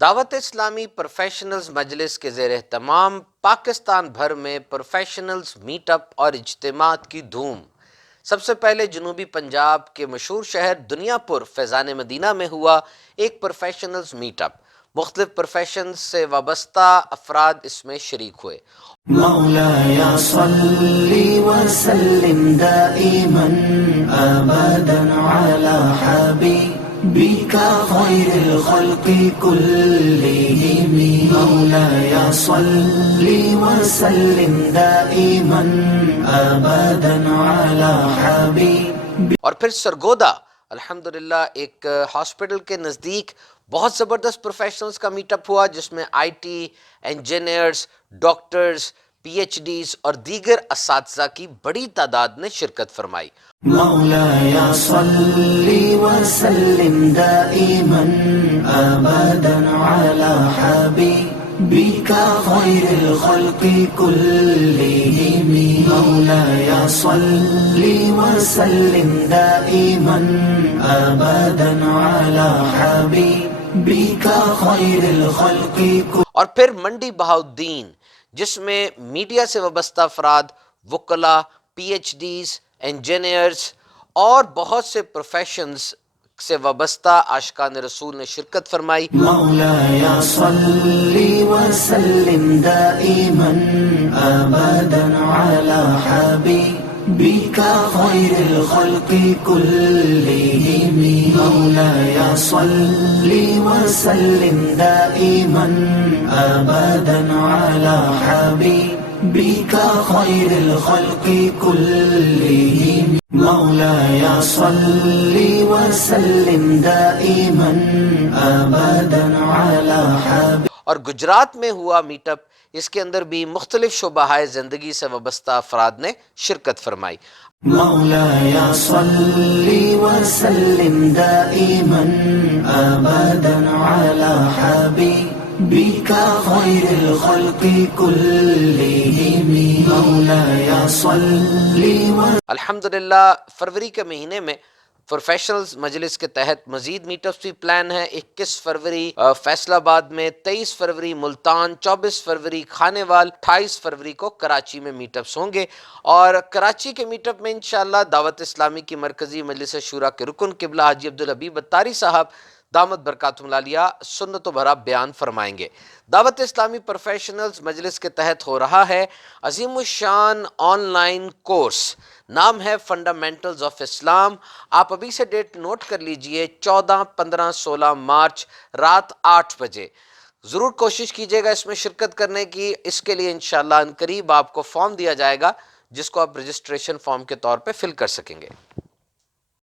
دعوت اسلامی پروفیشنلز مجلس کے زیر اہتمام پاکستان بھر میں پروفیشنلز میٹ اپ اور اجتماعات کی دھوم۔ سب سے پہلے جنوبی پنجاب کے مشہور شہر دنیا پور فیضان مدینہ میں ہوا ایک پروفیشنلز میٹ اپ۔ مختلف پروفیشنز سے وابستہ افراد اس میں شریک ہوئے۔ مولاي صل وسلم دائما ابدا على حبيبك خير الخلق كلهم مولاي صل وسلم دائما ابدا على حبيبك۔ اور پھر سرگودا الحمدللہ ایک ہاسپٹل کے نزدیک بہت زبردست پروفیشنلز کا میٹ اپ ہوا، جس میں IT, engineers, doctors, P H Ds اور دیگر اساتذہ کی بڑی تعداد نے شرکت فرمائی۔ مولاي صل وسلم دائما ابدا على حبيبك خير الخلق كلهم مولاي صل وسلم دائما ابدا على حبيبك خير الخلق كلهم۔ اور پھر منڈی بہاؤالدین، جس میں میڈیا سے وابستہ افراد، وکلاء، پی ایچ ڈیز، انجینئرز اور بہت سے پروفیشنز سے وابستہ عاشقان رسول نے شرکت فرمائی۔ مولاي صل وسلم دائما ابدا على حبيبك خير الخلق كلهم مولاي صل وسلم دائما ابدا على حبيبك خير الخلق كلهم مولاي صل وسلم دائما ابدا على حبيبك۔ اور گجرات میں ہوا میٹ اپ، اس کے اندر بھی مختلف شعبہ زندگی سے وابستہ افراد نے شرکت فرمائی۔ مولاي صل وسلم دائما ابدا على حبيبك خير الخلق كلهم مولاي صل وسلم۔ الحمدللہ فروری کے مہینے میں پروفیشنلز مجلس کے تحت مزید میٹ اپس بھی پلان ہے۔ 21 فروری فیصل آباد میں، 23 فروری ملتان، 24 فروری کھانے وال، 28 فروری کو کراچی میں میٹ اپس ہوں گے۔ اور کراچی کے میٹ اپ میں انشاءاللہ دعوت اسلامی کی مرکزی مجلس شورا کے رکن قبلہ حاجی عبدالحبیب اتاری صاحب دامت برکاتہم العالیہ سنت و بھرا بیان فرمائیں گے۔ دعوت اسلامی پروفیشنلز مجلس کے تحت ہو رہا ہے عظیم الشان آن لائن کورس، نام ہے فنڈامنٹلز آف اسلام۔ آپ ابھی سے ڈیٹ نوٹ کر لیجئے، 14، 15، 16 مارچ رات 8 بجے۔ ضرور کوشش کیجئے گا اس میں شرکت کرنے کی۔ اس کے لیے انشاءاللہ عنقریب آپ کو فارم دیا جائے گا، جس کو آپ رجسٹریشن فارم کے طور پہ فل کر سکیں گے۔